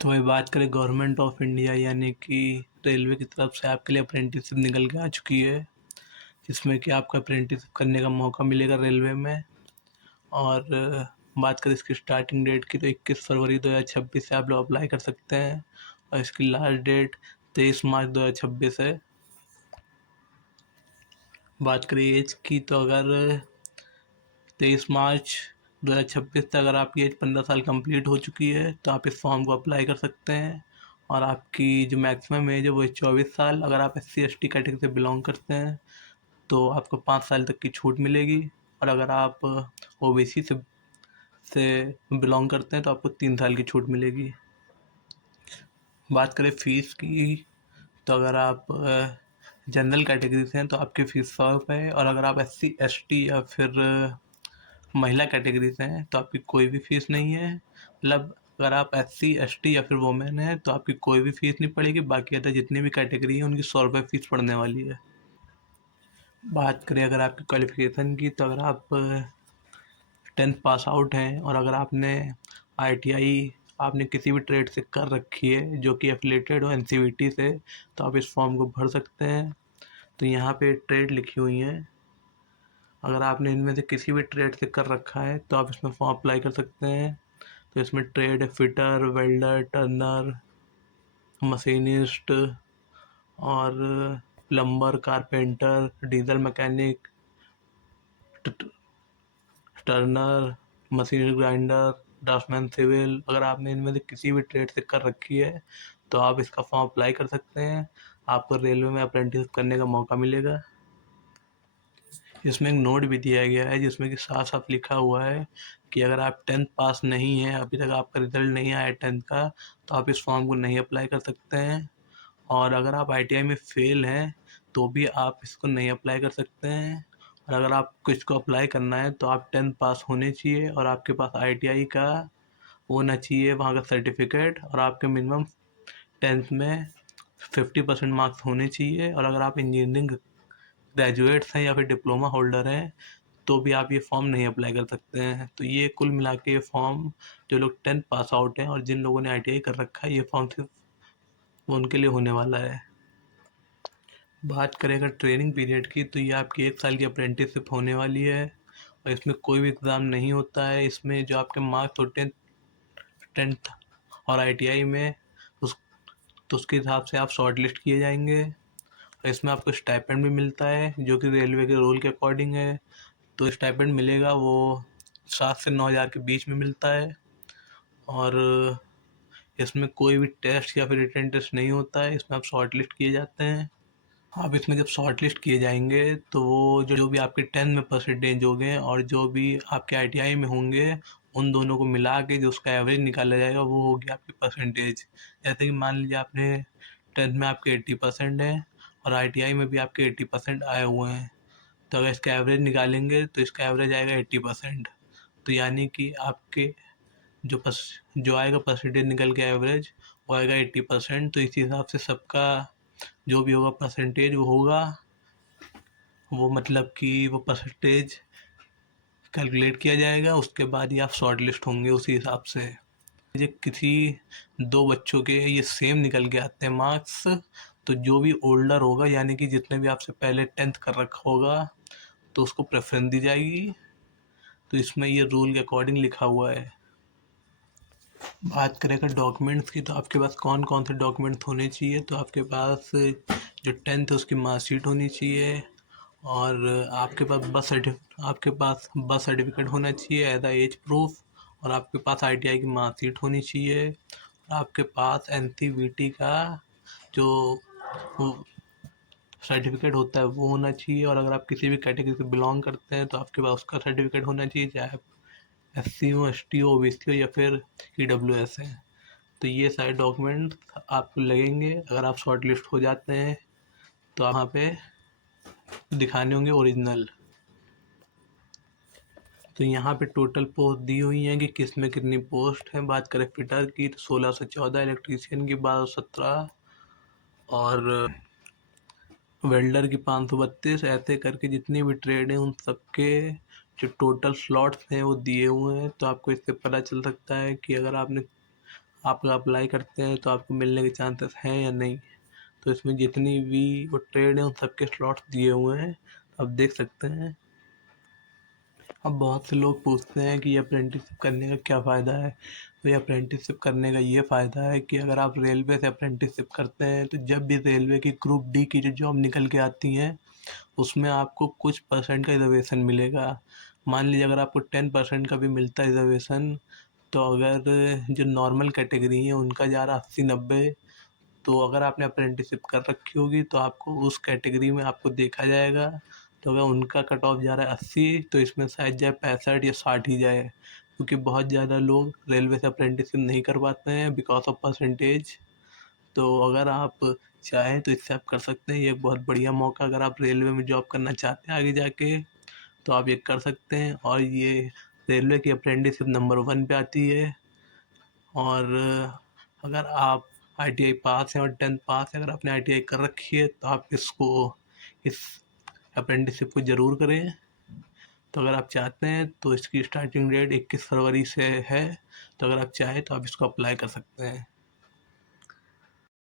तो वही बात करें गवर्नमेंट ऑफ इंडिया यानी कि रेलवे की तरफ से आपके लिए अप्रेंटिसशिप निकल के आ चुकी है, जिसमें कि आपको अप्रेंटिसशिप करने का मौका मिलेगा रेलवे में। और बात करें इसकी स्टार्टिंग डेट की तो 21 फरवरी 2026 से आप लोग अप्लाई कर सकते हैं और इसकी लास्ट डेट 23 मार्च 2026 है। बात करें एज की तो अगर 23 मार्च 2026 तक अगर आपकी एज 15 साल कंप्लीट हो चुकी है तो आप इस फॉर्म को अप्लाई कर सकते हैं। और आपकी जो मैक्सिमम एज है वो है 24 साल। अगर आप SC ST कैटेगरी से बिलोंग करते हैं तो आपको 5 साल तक की छूट मिलेगी। और अगर आप OBC से बिलोंग करते हैं तो आपको 3 साल की छूट मिलेगी। बात करें फ़ीस की तो अगर आप जनरल कैटेगरी से हैं तो आपकी फ़ीस 100 रुपये है। और अगर आप SC ST या फिर महिला कैटेगरी से हैं तो आपकी कोई भी फ़ीस नहीं है। मतलब अगर आप SC ST या फिर वुमेन हैं तो आपकी कोई भी फ़ीस नहीं पड़ेगी। बाकी अदर जितनी भी कैटेगरी है उनकी 100 रुपये फ़ीस पड़ने वाली है। बात करें अगर आपकी क्वालिफ़िकेशन की तो अगर आप 10th पास आउट हैं और अगर आपने ITI आपने किसी भी ट्रेड से कर रखी है जो कि एफिलेटेड हो NCVT से तो आप इस फॉर्म को भर सकते हैं। तो यहाँ पे ट्रेड लिखी हुई हैं, अगर आपने इनमें से किसी भी ट्रेड से कर रखा है तो आप इसमें फॉर्म अप्लाई कर सकते हैं। तो इसमें ट्रेड है फिटर, वेल्डर, टर्नर, मशीनिस्ट और plumber, carpenter, diesel mechanic, turner, machine grinder, draughtsman civil. अगर आपने इनमें से किसी भी ट्रेड से कर रखी है तो आप इसका फॉर्म अप्लाई कर सकते हैं। आपको रेलवे में अप्रेंटिस करने का मौका मिलेगा। इसमें एक नोट भी दिया गया है जिसमें कि साफ साफ लिखा हुआ है कि अगर आप 10th पास नहीं हैं, अभी तक आपका रिजल्ट नहीं आया 10th का, तो आप इस फॉर्म को नहीं अप्लाई कर सकते हैं। और अगर आप ITI में फ़ेल हैं तो भी आप इसको नहीं अप्लाई कर सकते हैं। और अगर आपको इसको अप्लाई करना है तो आप 10th पास होने चाहिए और आपके पास ITI का होना चाहिए वहाँ का सर्टिफिकेट। और आपके मिनिमम 10th में 50% मार्क्स होने चाहिए। और अगर आप इंजीनियरिंग ग्रेजुएट्स हैं या फिर डिप्लोमा होल्डर हैं तो भी आप ये फॉर्म नहीं अप्लाई कर सकते हैं। तो ये कुल मिला के ये फॉर्म जो लोग 10th पास आउट हैं और जिन लोगों ने ITI कर रखा है ये फॉर्म सिर्फ उनके लिए होने वाला है। बात करें अगर ट्रेनिंग पीरियड की तो ये आपकी 1 साल की अप्रेंटिसशिप होने वाली है और इसमें कोई भी एग्ज़ाम नहीं होता है। इसमें जो आपके मार्क्स होते हैं 10th और ITI में उस तो उसके हिसाब से आप शॉर्ट लिस्ट किए जाएंगे। और इसमें आपको स्टाइपेंड भी मिलता है जो कि रेलवे के रोल के अकॉर्डिंग है। तो स्टाइपेंड मिलेगा वो 7 से 9 हज़ार के बीच में मिलता है। और इसमें कोई भी टेस्ट या फिर रिटन टेस्ट नहीं होता है, इसमें आप शॉर्ट लिस्ट किए जाते हैं। आप इसमें जब शॉर्ट लिस्ट किए जाएंगे तो वो जो भी आपके 10 में परसेंटेज होंगे और जो भी आपके ITI में होंगे उन दोनों को मिला के जो उसका एवरेज निकाला जाएगा वो होगी आपकी परसेंटेज। जैसे कि मान लीजिए आपने 10th में आपके 80% है और ITI में भी आपके 80% आए हुए हैं, तो अगर इसका एवरेज निकालेंगे तो इसका एवरेज आएगा 80%। तो यानी कि आपके जो आएगा परसेंटेज निकल के एवरेज वो आएगा 80%। तो इसी हिसाब से सबका जो भी होगा परसेंटेज वो होगा, वो मतलब कि वो परसेंटेज कैलकुलेट किया जाएगा, उसके बाद ही आप शॉर्ट लिस्ट होंगे उसी हिसाब से। ये किसी दो बच्चों के ये सेम निकल के आते हैं मार्क्स, तो जो भी ओल्डर होगा यानी कि जितने भी आपसे पहले 10th कर रखा होगा तो उसको प्रेफरेंस दी जाएगी। तो इसमें ये रूल के अकॉर्डिंग लिखा हुआ है। बात करें अगर डॉक्यूमेंट्स की तो आपके पास कौन कौन से डॉक्यूमेंट्स होने चाहिए, तो आपके पास जो 10th है उसकी मार्कशीट होनी चाहिए और आपके पास बर्थ सर्टिफिकेट होना चाहिए एज अ एज प्रूफ। और आपके पास ITI की मार्कशीट होनी चाहिए और आपके पास NCVT का जो सर्टिफिकेट होता है वो होना चाहिए। और अगर आप किसी भी कैटेगरी से बिलोंग करते हैं तो आपके पास उसका सर्टिफिकेट होना चाहिए, चाहे SC हो, ST हो, OBC हो या फिर EWS है। तो ये सारे डॉक्यूमेंट आपको लगेंगे। अगर आप शॉर्ट लिस्ट हो जाते हैं तो आप वहाँ पे दिखाने होंगे ओरिजिनल। तो यहाँ पे टोटल पोस्ट दी हुई हैं कि किस में कितनी पोस्ट है। बात करें फिटर की तो 16 से 14, इलेक्ट्रीशियन की 12 से 17 और वेल्डर की 532। ऐसे करके जितनी भी ट्रेड हैं उन सबके जो टोटल स्लॉट्स हैं वो दिए हुए हैं। तो आपको इससे पता चल सकता है कि अगर आप अप्लाई करते हैं तो आपको मिलने के चांसेस हैं या नहीं। तो इसमें जितनी भी वो ट्रेड हैं उन सबके स्लॉट्स दिए हुए हैं, आप देख सकते हैं। अब बहुत से लोग पूछते हैं कि अप्रेंटिसशिप करने का क्या फ़ायदा है। तो ये अप्रेंटिसशिप करने का ये फ़ायदा है कि अगर आप रेलवे से अप्रेंटिसशिप करते हैं तो जब भी रेलवे की ग्रुप डी की जो जॉब निकल के आती हैं उसमें आपको कुछ परसेंट का रिजर्वेशन मिलेगा। मान लीजिए अगर आपको 10% का भी मिलता है रिजर्वेशन, तो अगर जो नॉर्मल कैटेगरी है उनका जा रहा 80-90, तो अगर आपने अप्रेंटिसशिप कर रखी होगी तो आपको उस कैटेगरी में आपको देखा जाएगा। तो अगर उनका कट ऑफ जा रहा है 80, तो इसमें शायद जाए 65 या 60 ही जाए, क्योंकि बहुत ज़्यादा लोग रेलवे से अप्रेंटिसशिप नहीं कर पाते हैं बिकॉज ऑफ परसेंटेज। तो अगर आप चाहें तो इससे आप कर सकते हैं, ये एक बहुत बढ़िया मौका, अगर आप रेलवे में जॉब करना चाहते हैं आगे जाके तो आप ये कर सकते हैं। और ये रेलवे की अप्रेंटिसशिप नंबर 1 पे आती है। और अगर आप ITI पास हैं और 10th पास है, अगर आपने ITI कर रखी है तो आप इस अप्रेंटिसशिप को ज़रूर करें। तो अगर आप चाहते हैं तो इसकी स्टार्टिंग डेट 21 फरवरी से है, तो अगर आप चाहें तो आप इसको अप्लाई कर सकते हैं।